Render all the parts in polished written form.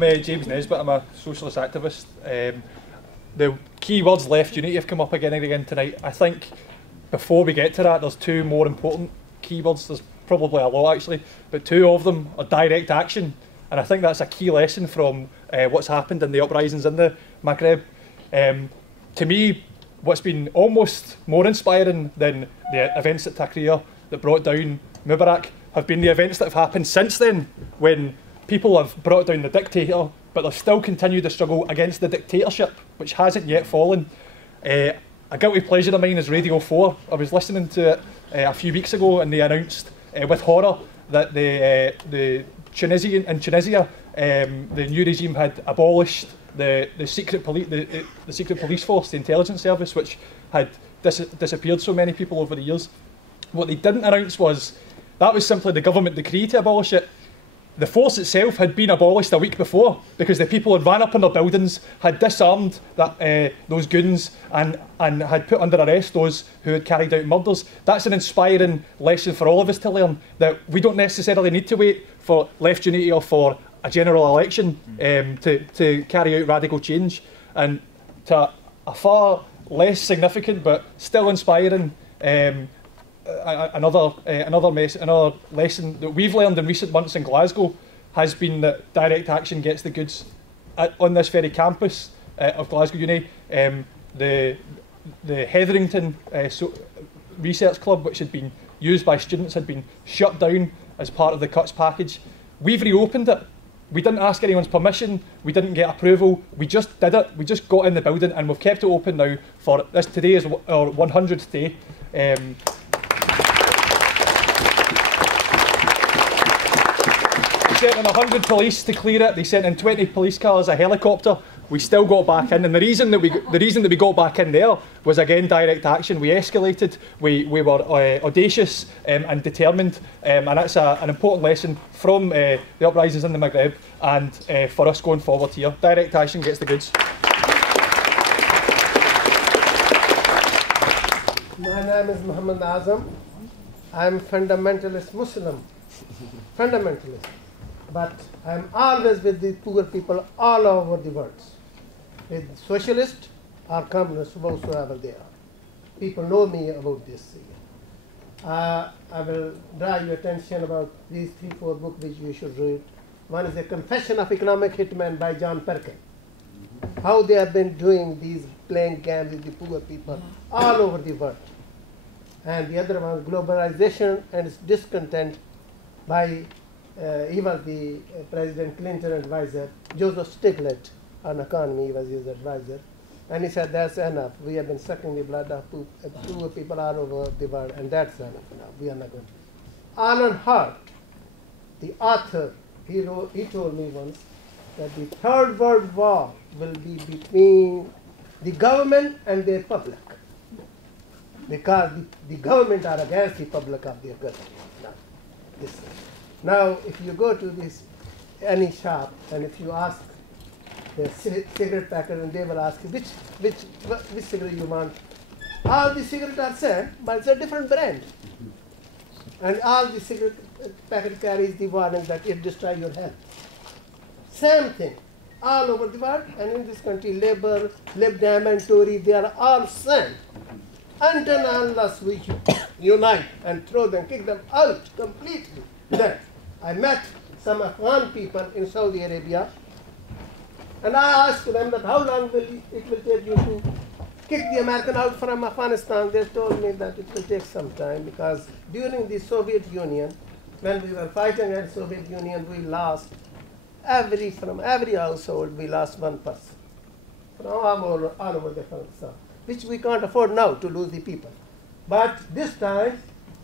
James Nesbitt, I'm a socialist activist. The key words left unity have come up again and again tonight. I think before we get to that, there's two more important keywords. There's probably a lot actually, but two of them are direct action, and I think that's a key lesson from what's happened in the uprisings in the Maghreb. To me, what's been almost more inspiring than the events at Tahrir that brought down Mubarak have been the events that have happened since then, when people have brought down the dictator, but they've still continued the struggle against the dictatorship, which hasn't yet fallen. A guilty pleasure of mine is Radio 4. I was listening to it a few weeks ago, and they announced with horror that in Tunisia, the new regime had abolished the secret police force, the intelligence service, which had disappeared so many people over the years. What they didn't announce was that was simply the government decree to abolish it. The force itself had been abolished a week before because the people had ran up in their buildings, had disarmed those goons and had put under arrest those who had carried out murders. That's an inspiring lesson for all of us to learn, that we don't necessarily need to wait for left unity or for a general election to carry out radical change. And to a far less significant but still inspiring another lesson that we've learned in recent months in Glasgow has been that direct action gets the goods. On this very campus of Glasgow Uni, the Hetherington Research Club, which had been used by students, had been shut down as part of the cuts package. We've reopened it. We didn't ask anyone's permission, we didn't get approval, we just did it, we just got in the building, and we've kept it open now for this. Today is our 100th day. They sent in 100 police to clear it. They sent in 20 police cars, a helicopter. We still got back in, and the reason that we got back in there was again direct action. We escalated. We were audacious and determined, and that's an important lesson from the uprisings in the Maghreb and for us going forward here. Direct action gets the goods. My name is Muhammad Azam. I'm fundamentalist Muslim, fundamentalist. But I'm always with the poor people all over the world. With socialists or communists, whatsoever they are. People know me about this. I will draw your attention about these 3-4 books which you should read. One is A Confession of Economic Hitman by John Perkin. How they have been doing these playing games with the poor people all over the world. And the other one, Globalization and its Discontent by he was the President Clinton advisor, Joseph Stiglitz on economy, he was his advisor. And he said, that's enough. We have been sucking the blood of poor people all over the world, and that's enough now. We are not going to. Alan Hart, the author, he told me once that the Third World War will be between the government and their public. Because the government are against the public of their government. Now, if you go to any shop, and if you ask the cigarette packer, and they will ask you, which cigarette you want, all the cigarettes are same, but it's a different brand. And all the cigarette packet carries the warning that it destroys your health. Same thing, all over the world, and in this country, Labour, Lib Dem and Tory, they are all same. Until unless we unite and throw them, kick them out completely. Then I met some Afghan people in Saudi Arabia, and I asked them that how long it will take you to kick the American out from Afghanistan. They told me that it will take some time, because during the Soviet Union, when we were fighting against the Soviet Union, we lost from every household, we lost one person from all over the Afghanistan, which we can't afford now to lose the people. But this time,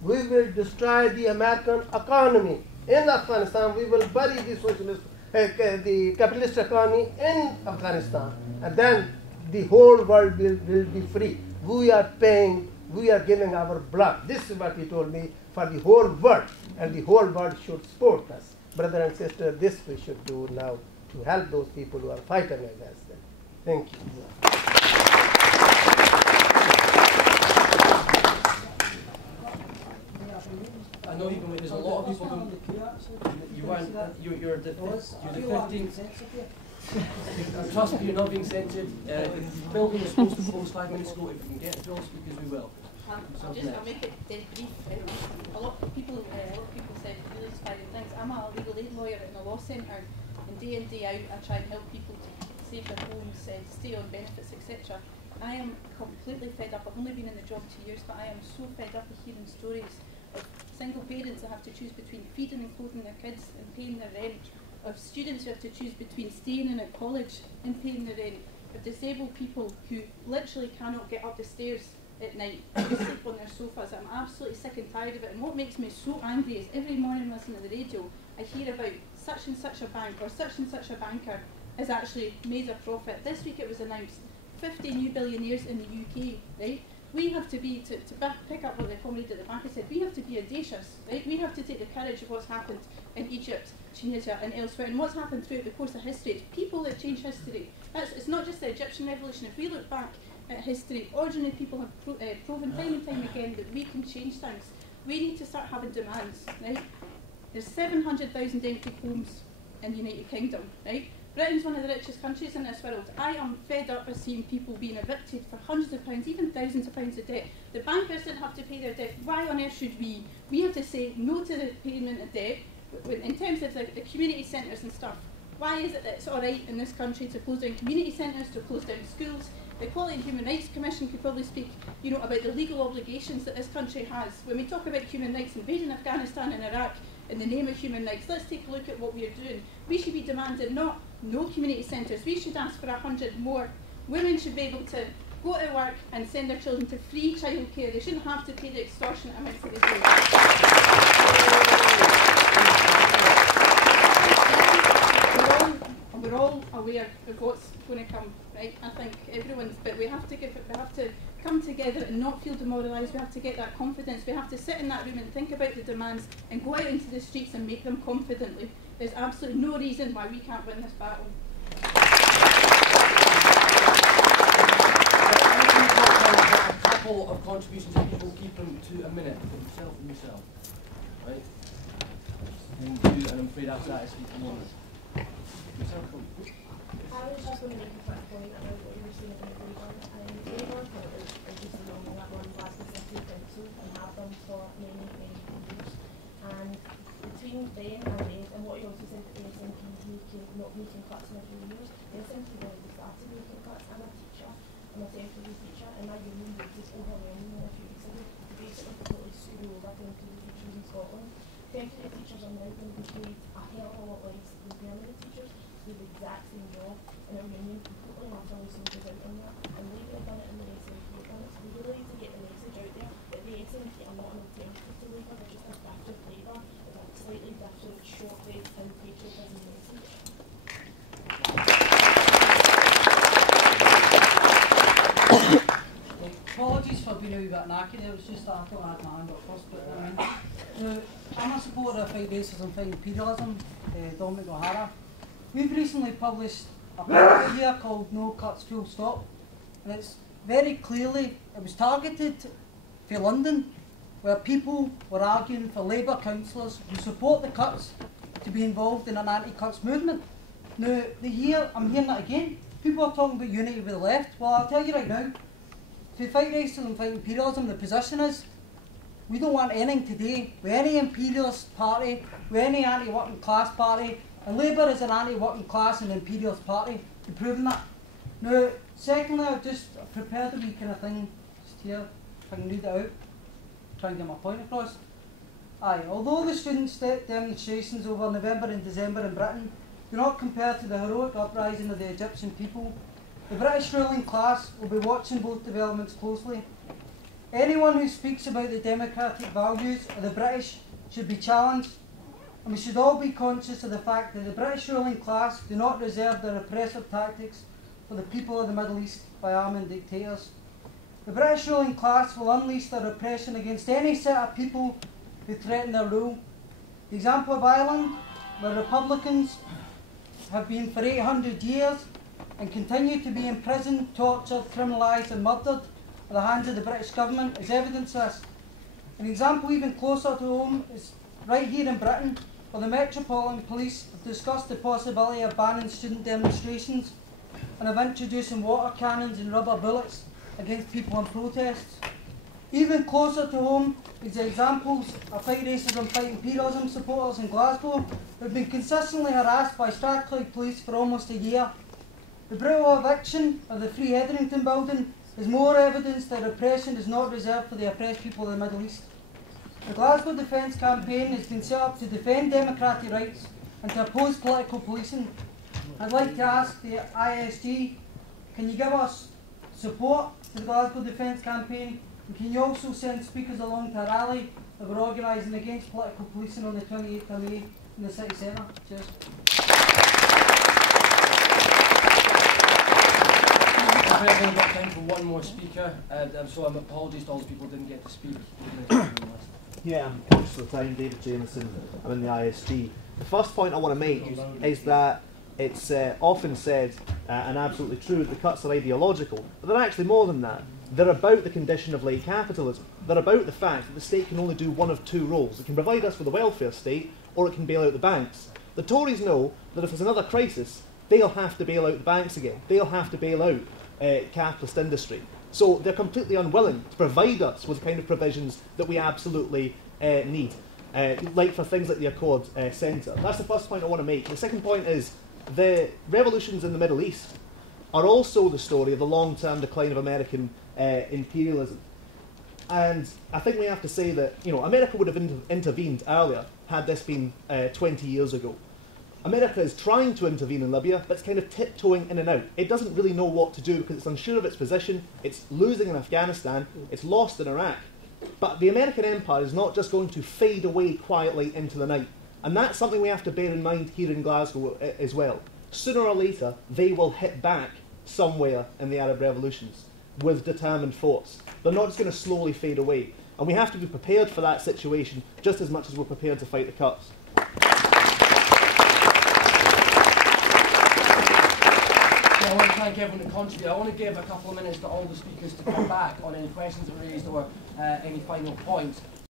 we will destroy the American economy. In Afghanistan, we will bury the socialist, the capitalist economy in Afghanistan, and then the whole world will be free. We are paying, we are giving our blood. This is what he told me, for the whole world, and the whole world should support us. Brother and sister, this we should do now to help those people who are fighting against them. Thank you. know you've been waiting. There's a lot of people who you weren't. You're the 15th. Trust me, you're not being censored. The building is supposed to close 5 minutes ago. If we can get it to us, because we will. I'll make it dead brief. A lot of people said really inspiring things. I'm a legal aid lawyer in a law centre, and day out I try and help people to save their homes, stay on benefits, etc. I am completely fed up. I've only been in the job 2 years, but I am so fed up with hearing stories of single parents that have to choose between feeding and clothing their kids and paying their rent, of students who have to choose between staying in at college and paying the rent, of disabled people who literally cannot get up the stairs at night, who sleep on their sofas. I'm absolutely sick and tired of it, and what makes me so angry is every morning listening to the radio I hear about such and such a bank or such and such a banker has actually made a profit. This week it was announced 50 new billionaires in the UK, right? We have to be, to pick up what the comrade at the back has said, we have to be audacious, right? We have to take the courage of what's happened in Egypt, Tunisia and elsewhere, and what's happened throughout the course of history. It's people that change history. It's not just the Egyptian revolution. If we look back at history, ordinary people have proven time and time again that we can change things. We need to start having demands, right? There's 700,000 empty homes in the United Kingdom, right? Britain's one of the richest countries in this world. I am fed up with seeing people being evicted for hundreds of pounds, even thousands of pounds of debt. The bankers didn't have to pay their debt. Why on earth should we? We have to say no to the payment of debt in terms of the community centres and stuff. Why is it that it's all right in this country to close down community centres, to close down schools? The Equality and Human Rights Commission could probably speak, about the legal obligations that this country has. When we talk about human rights, invading Afghanistan and Iraq in the name of human rights, let's take a look at what we are doing. We should be demanding not no community centres. We should ask for 100 more. Women should be able to go to work and send their children to free childcare. They shouldn't have to pay the extortionate amounts that they do. We're all aware of what's going to come, right? I think but we have to come together and not feel demoralised. We have to get that confidence. We have to sit in that room and think about the demands and go out into the streets and make them confidently. There's absolutely no reason why we can't win this battle. A couple of contributions that people keep them to a minute for himself and yourself, right? And I'm afraid after that I speak for moments. I was just going to make a quick point about what you were saying about Labour. Labour are just a normal that run Glasgow City Council and have done for many, many years. And between them and what you also said that the SNP not making cuts in a few years, the SNP already started making cuts. I'm a teacher, I'm a temporary teacher, and my union was overwhelming a few weeks ago to basically totally pseudo everything to the teachers in Scotland. Temporary teachers are now going to be paid a hell of a lot less than permanent teachers. The exact same job, and our union completely and utterly sold us out on that. And Labour have done it, and the SNP have done it. So we really need to get the message out there that the SNP are not an alternative to Labour, they're just a different Labour with a slightly different, short-lived and patriotism message. Apologies for being a wee bit knackered. It was just that I thought I had my hand up first. But I'm a supporter of Fight Racism, Fight Imperialism, Dominic O'Hara. We've recently published a paper here called No Cuts Full Stop, and it's very clearly, it was targeted for London, where people were arguing for Labour councillors who support the cuts to be involved in an anti-cuts movement. Now, I'm hearing that again. People are talking about unity with the left. Well, I'll tell you right now, to Fight Racism, Fight Imperialism, the position is, we don't want anything today with any imperialist party, with any anti-working class party, and Labour is an anti-working class and imperialist party, to prove that. Now, secondly, I've just prepared a wee kind of thing, just here, if I can read it out, try and get my point across. Although the student demonstrations over November and December in Britain do not compare to the heroic uprising of the Egyptian people, the British ruling class will be watching both developments closely. Anyone who speaks about the democratic values of the British should be challenged, and we should all be conscious of the fact that the British ruling class do not reserve their repressive tactics for the people of the Middle East by arming dictators. The British ruling class will unleash their repression against any set of people who threaten their rule. The example of Ireland, where Republicans have been for 800 years and continue to be imprisoned, tortured, criminalised and murdered at the hands of the British government, is evidence of this. An example even closer to home is right here in Britain, where the Metropolitan Police have discussed the possibility of banning student demonstrations and of introducing water cannons and rubber bullets against people in protests. Even closer to home is the examples of Fight Racism, Fight Imperialism supporters in Glasgow who have been consistently harassed by Strathclyde police for almost a year. The brutal eviction of the Free Hetherington building is more evidence that repression is not reserved for the oppressed people of the Middle East. The Glasgow Defence Campaign has been set up to defend democratic rights and to oppose political policing. I'd like to ask the ISG, can you give us support to the Glasgow Defence Campaign, and can you also send speakers along to a rally that we're organising against political policing on the 28th of May in the city centre? Cheers. I've only got time for one more speaker, so apologies to all the people who didn't get to speak. Yeah, I'm conscious of the time. David Jameson, I'm in the ISG. The first point I want to make is that it's often said, and absolutely true, the cuts are ideological, but they're actually more than that. They're about the condition of late capitalism. They're about the fact that the state can only do one of two roles. It can provide us with a welfare state, or it can bail out the banks. The Tories know that if there's another crisis, they'll have to bail out the banks again. They'll have to bail out capitalist industry. So they're completely unwilling to provide us with the kind of provisions that we absolutely need, like for things like the Accord Centre. That's the first point I want to make. The second point is the revolutions in the Middle East are also the story of the long-term decline of American imperialism. And I think we have to say that, you know, America would have intervened earlier had this been 20 years ago. America is trying to intervene in Libya, but it's kind of tiptoeing in and out. It doesn't really know what to do because it's unsure of its position. It's losing in Afghanistan. It's lost in Iraq. But the American empire is not just going to fade away quietly into the night. And that's something we have to bear in mind here in Glasgow as well. Sooner or later, they will hit back somewhere in the Arab revolutions with determined force. They're not just going to slowly fade away. And we have to be prepared for that situation just as much as we're prepared to fight the cuts. I want to thank everyone who contributed. I want to give a couple of minutes to all the speakers to come back on any questions that were raised or any final points.